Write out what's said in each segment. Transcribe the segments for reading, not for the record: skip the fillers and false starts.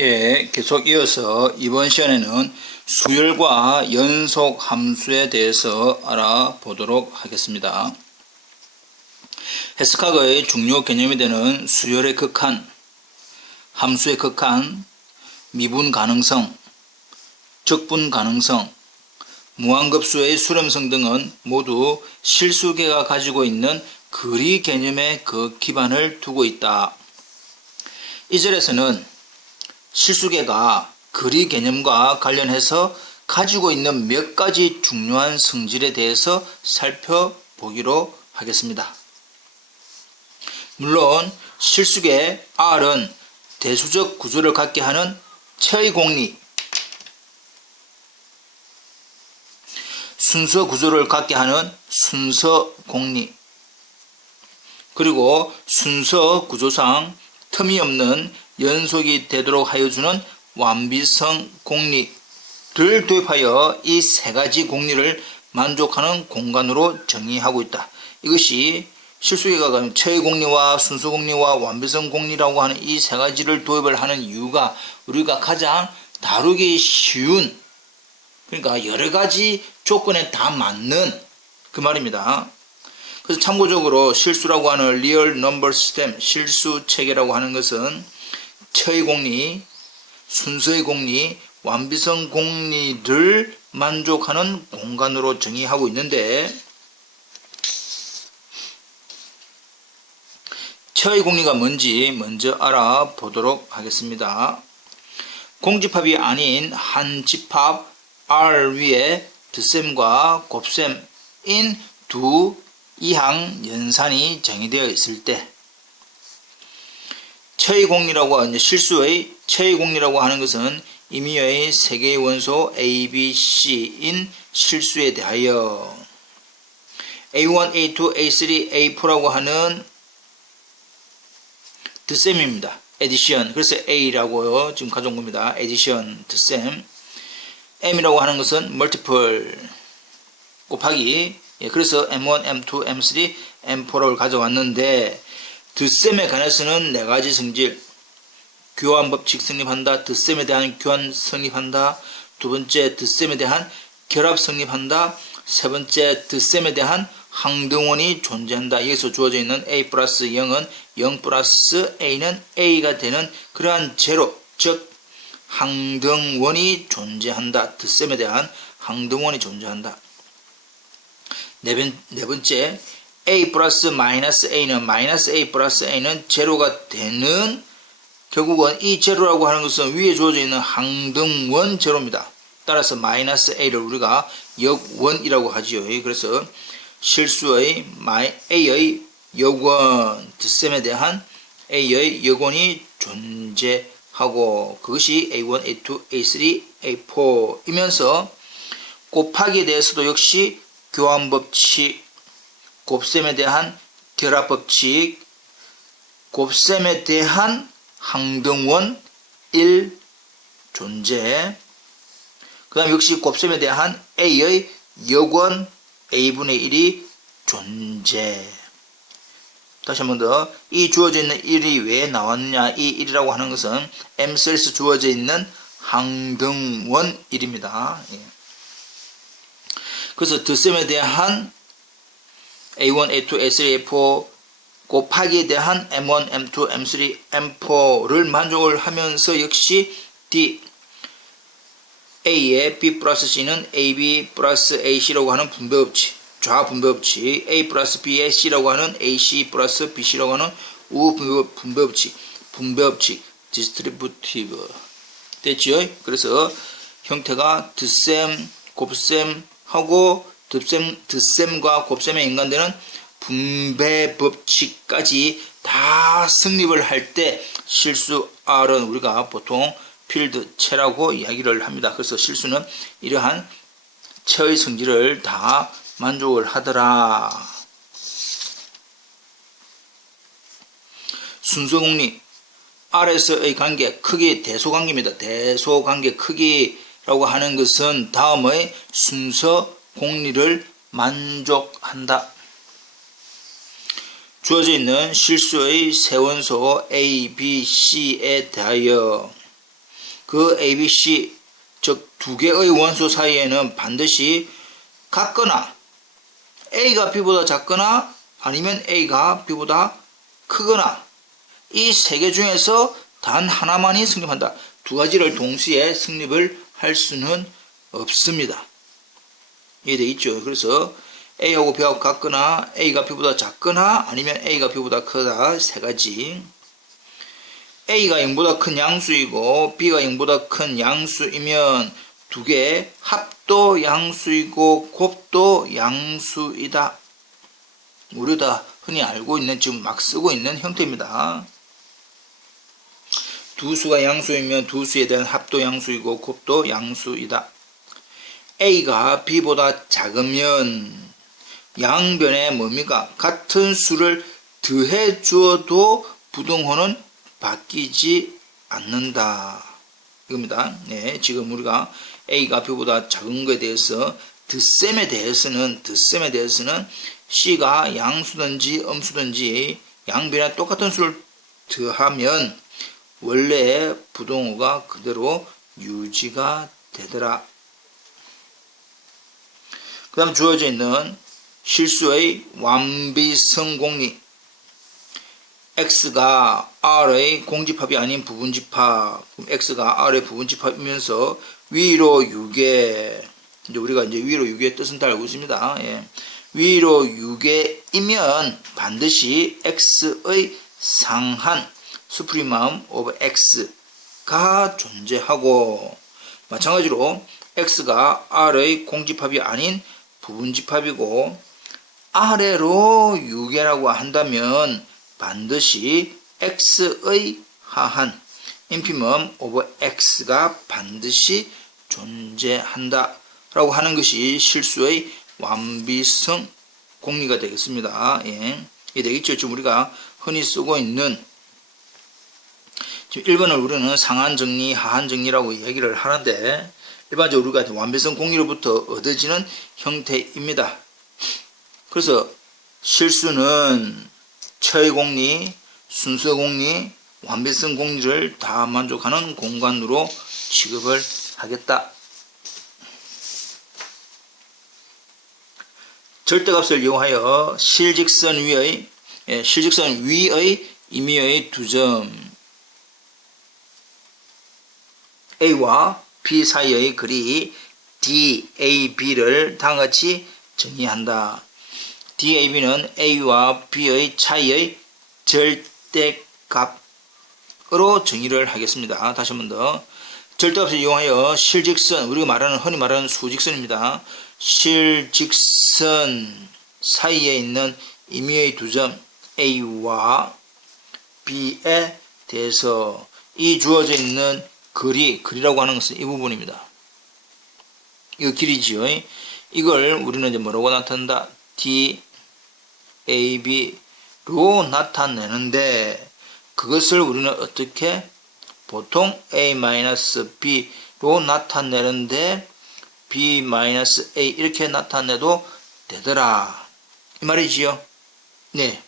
예, 계속 이어서 이번 시간에는 수열과 연속 함수에 대해서 알아보도록 하겠습니다. 해석학의 중요 개념이 되는 수열의 극한, 함수의 극한, 미분 가능성, 적분 가능성, 무한급수의 수렴성 등은 모두 실수계가 가지고 있는 거리 개념의 그 기반을 두고 있다. 이 절에서는 실수계가 거리 개념과 관련해서 가지고 있는 몇 가지 중요한 성질에 대해서 살펴보기로 하겠습니다. 물론 실수계 R은 대수적 구조를 갖게 하는 체의 공리, 순서 구조를 갖게 하는 순서 공리, 그리고 순서 구조상 틈이 없는 연속이 되도록 하여주는 완비성 공리를 도입하여 이 세 가지 공리를 만족하는 공간으로 정의하고 있다. 이것이 실수계가 체의 공리와 순서 공리와 완비성 공리라고 하는 이 세 가지를 도입을 하는 이유가 우리가 가장 다루기 쉬운, 그러니까 여러 가지 조건에 다 맞는 그 말입니다. 그래서 참고적으로 실수라고 하는 리얼 넘버 시스템, 실수 체계라고 하는 것은 체의 공리, 순서의 공리, 완비성 공리를 만족하는 공간으로 정의하고 있는데, 체의 공리가 뭔지 먼저 알아보도록 하겠습니다. 공집합이 아닌 한 집합 R 위에 덧셈과 곱셈인 두 이항 연산이 정의되어 있을 때, 체의 공리라고 하는 실수의 체의 공리라고 하는 것은 임의의 세 개의 원소 A, B, C인 실수에 대하여 A1, A2, A3, A4라고 하는 덧셈입니다. 에디션. 그래서 A라고 지금 가져온 겁니다. 에디션, 덧셈. M이라고 하는 것은 멀티플 곱하기, 그래서 M1, M2, M3, M4를 가져왔는데, 덧셈에 관해서는 네 가지 성질, 교환 법칙 성립한다, 덧셈에 대한 교환 성립한다, 두 번째 덧셈에 대한 결합 성립한다, 세 번째 덧셈에 대한 항등원이 존재한다. 여기서 주어져 있는 A 플러스 0은 0 플러스 A는 A가 되는 그러한 제로, 즉 항등원이 존재한다. 덧셈에 대한 항등원이 존재한다. 네 번째, A 플러스 마이너스 A는 마이너스 A 플러스 A는 제로가 되는, 결국은 이 제로라고 하는 것은 위에 주어져 있는 항등원 제로입니다. 따라서 마이너스 A를 우리가 역원이라고 하지요. 그래서 실수의 A의 역원, 덧셈에 대한 A의 역원이 존재하고, 그것이 A1, A2, A3, A4이면서 곱하기에 대해서도 역시 교환법칙, 곱셈에 대한 결합법칙, 곱셈에 대한 항등원 1 존재, 그 다음 역시 곱셈에 대한 A의 역원 A분의 1이 존재. 다시 한 번 더, 이 주어져 있는 1이 왜 나왔느냐, 이 1이라고 하는 것은 M셀에서 주어져 있는 항등원 1입니다. 그래서 덧셈에 대한 A1, A2, A3, A4 곱하기에 대한 M1, M2, M3, M4를 만족을 하면서 역시 D, A의 B 플러스 C는 AB 플러스 AC라고 하는 분배법칙, 좌분배법칙, A 플러스 B의 C라고 하는 AC 플러스 BC라고 하는 우분배법칙, 분배법칙, 디스트리뷰티브 됐죠? 그래서 형태가 덧셈, 곱셈하고 덧셈과 곱셈에 연관되는 분배법칙까지 다 성립을 할 때 실수 R은 우리가 보통 필드체라고 이야기를 합니다. 그래서 실수는 이러한 체의 성질을 다 만족을 하더라. 순서공리 R에서의 관계, 크기 대소관계입니다. 대소관계 크기라고 하는 것은 다음의 순서 공리를 만족한다. 주어져 있는 실수의 세 원소 A, B, C에 대하여 그 ABC 즉 두 개의 원소 사이에는 반드시 같거나 A가 B보다 작거나 아니면 A가 B보다 크거나 이 세 개 중에서 단 하나만이 성립한다. 두 가지를 동시에 성립을 할 수는 없습니다. 이해되어 있죠? 그래서 A하고 B하고 같거나 A가 B보다 작거나 아니면 A가 B보다 크다. 세 가지. A가 0보다 큰 양수이고 B가 0보다 큰 양수이면 두 개 합도 양수이고 곱도 양수이다. 우리가 흔히 알고 있는 지금 막 쓰고 있는 형태입니다. 두 수가 양수이면 두 수에 대한 합도 양수이고 곱도 양수이다. A가 B보다 작으면 양변에 뭡니까? 같은 수를 더해 주어도 부등호는 바뀌지 않는다. 이겁니다. 네, 지금 우리가 A가 B보다 작은 것에 대해서 덧셈에 대해서는 C가 양수든지 음수든지 양변에 똑같은 수를 더하면 원래 부등호가 그대로 유지가 되더라. 그 다음 주어져 있는 실수의 완비성 공리. X가 R의 공집합이 아닌 부분집합. 그럼 X가 R의 부분집합이면서 위로 6에, 이제 우리가 이제 위로 6의 뜻은 다 알고 있습니다. 예. 위로 6에이면 반드시 X의 상한 수프리맘 오브 X가 존재하고, 마찬가지로 X가 R의 공집합이 아닌 부분집합이고 아래로 6이라고 한다면 반드시 X의 하한 인피멈 오브 X가 반드시 존재한다 라고 하는 것이 실수의 완비성 공리가 되겠습니다. 예. 이게 되겠죠. 지금 우리가 흔히 쓰고 있는 지금 1번을 우리는 상한 정리, 하한 정리라고 이야기를 하는데 일반적으로 우리가 완비성 공리로부터 얻어지는 형태입니다. 그래서 실수는 처의 공리, 순서 공리, 완비성 공리를 다 만족하는 공간으로 취급을 하겠다. 절대값을 이용하여 실직선 위의 임의의 두 점 A와 B 사이의 거리 DAB를 다음과 같이 정의한다. DAB는 A와 B의 차이의 절대값으로 정의를 하겠습니다. 다시 한 번 더. 절대값을 이용하여 실직선, 우리가 흔히 말하는 수직선입니다. 실직선 사이에 있는 임의의 두 점 A와 B에 대해서 이 주어져 있는 거리라고 하는 것은 이 부분입니다. 이거 길이지요. 이걸 우리는 이제 뭐라고 나타낸다? DAB로 나타내는데 그것을 우리는 어떻게? 보통 A-B로 나타내는데 B-A 이렇게 나타내도 되더라. 이 말이지요. 네.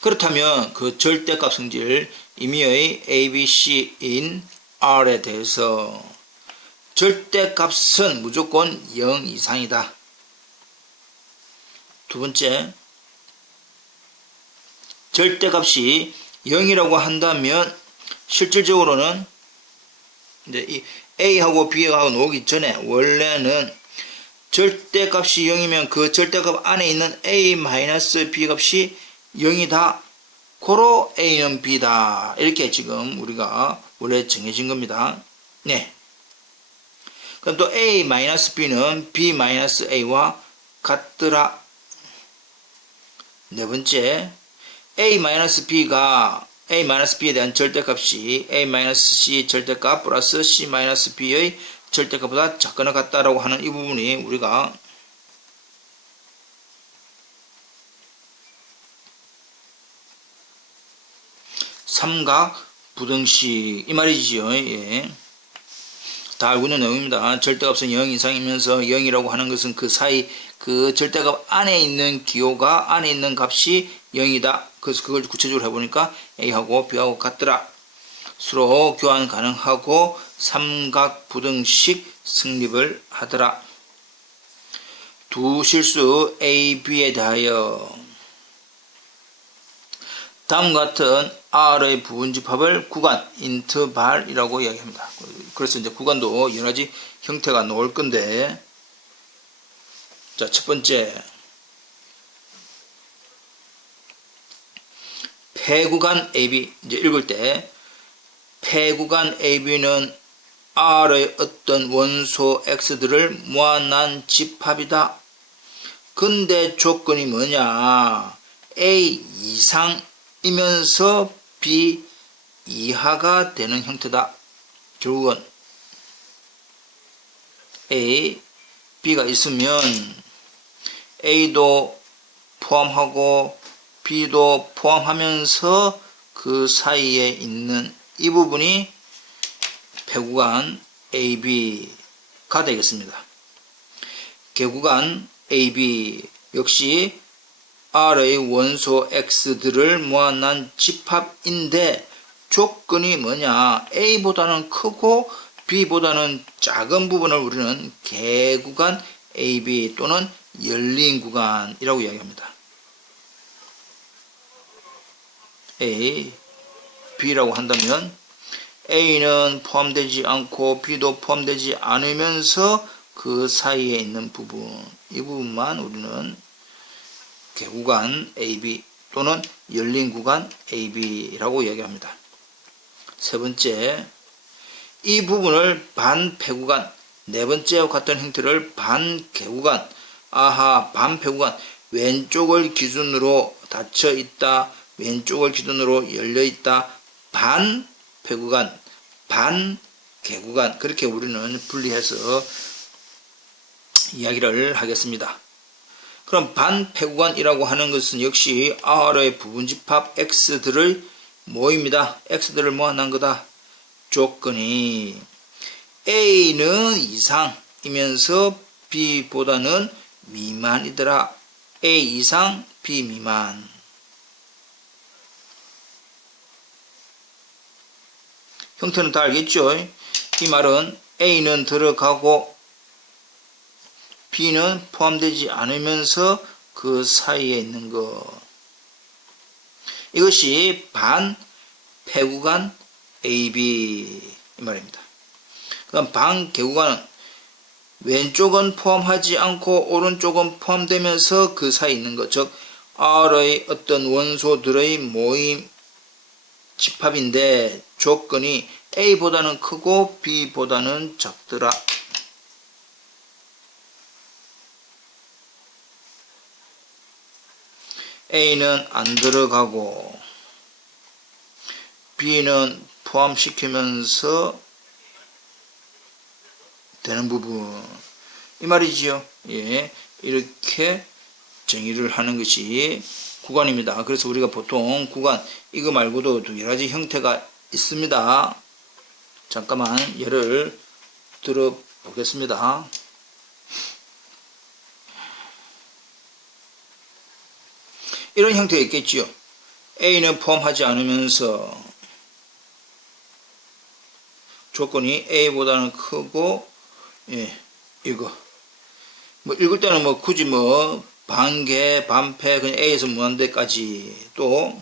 그렇다면 그 절대값 성질 임의의 ABC인 R에 대해서 절대값은 무조건 0 이상이다. 두 번째, 절대값이 0이라고 한다면 실질적으로는 이제 이 A하고 B하고 나오기 전에 원래는 절대값이 0이면 그 절대값 안에 있는 A-B 값이 0이다. 고로 A는 B다. 이렇게 지금 우리가 원래 정해진 겁니다. 네. 그럼 또 A-B는 B-A와 같더라. 네 번째, A-B에 대한 절대값이 A-C 절대값 플러스 C-B의 절대값보다 작거나 같다라고 하는 이 부분이 우리가 삼각 부등식 이 말이지요. 예. 다 알고 있는 내용입니다. 절대값은 0 이상이면서 0이라고 하는 것은 그 사이 그 절대값 안에 있는 기호가 안에 있는 값이 0이다. 그래서 그걸 구체적으로 해보니까 A하고 B하고 같더라. 수로 교환 가능하고 삼각부등식 승립을 하더라. 두 실수 A, B에 대하여 다음과 같은 R의 부분집합을 구간, 인터벌이라고 이야기합니다. 그래서 이제 구간도 여러 가지 형태가 나올 건데, 자, 첫 번째, 폐구간 AB, 이제 읽을 때, 폐구간 AB는 R의 어떤 원소 X들을 모아난 집합이다. 근데 조건이 뭐냐? A 이상이면서 B 이하가 되는 형태다. 결국은 A, B가 있으면 A도 포함하고 B도 포함하면서 그 사이에 있는 이 부분이 폐구간 AB가 되겠습니다. 개구간 AB 역시 R의 원소 X들을 모아난 집합인데 조건이 뭐냐? A보다는 크고 B보다는 작은 부분을 우리는 개구간 AB 또는 열린 구간이라고 이야기합니다. A, B라고 한다면 A는 포함되지 않고 B도 포함되지 않으면서 그 사이에 있는 부분, 이 부분만 우리는 개구간 AB 또는 열린 구간 AB라고 이야기합니다. 세 번째, 이 부분을 반폐구간, 네 번째와 같은 형태를 반개구간, 아하, 반폐구간, 왼쪽을 기준으로 닫혀 있다, 왼쪽을 기준으로 열려 있다, 반폐구간, 반개구간, 그렇게 우리는 분리해서 이야기를 하겠습니다. 그럼 반폐구간이라고 하는 것은 역시 R의 부분집합 X들의 모입니다. X들을 모아난 거다. 조건이 A는 이상이면서 B보다는 미만이더라. A 이상, B 미만. 형태는 다 알겠죠? 이 말은 A는 들어가고 B는 포함되지 않으면서 그 사이에 있는 것. 이것이 반폐구간 AB 이 말입니다. 그럼 반개구간은 왼쪽은 포함하지 않고 오른쪽은 포함되면서 그 사이에 있는 것. 즉 R의 어떤 원소들의 모임 집합인데 조건이 A보다는 크고 B보다는 작더라. A는 안 들어가고 B는 포함시키면서 되는 부분, 이 말이지요. 예, 이렇게 정의를 하는 것이 구간입니다. 그래서 우리가 보통 구간, 이거 말고도 여러 가지 형태가 있습니다. 잠깐만 예를 들어 보겠습니다. 이런 형태가 있겠지요. A는 포함하지 않으면서 조건이 A보다는 크고, 예, 이거 뭐 읽을 때는 뭐 굳이 뭐 반개, 반패, 그냥 A에서 무한대까지, 또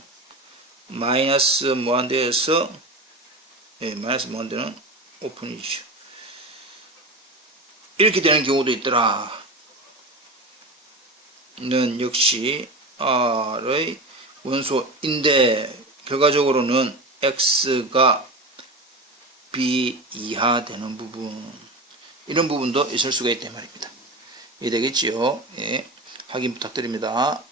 마이너스 무한대에서, 예, 마이너스 무한대는 오픈이죠. 이렇게 되는 경우도 있더라. 는 역시 R의 원소인데 결과적으로는 X가 B 이하 되는 부분, 이런 부분도 있을 수가 있단 말입니다. 이해되겠지요? 예, 확인 부탁드립니다.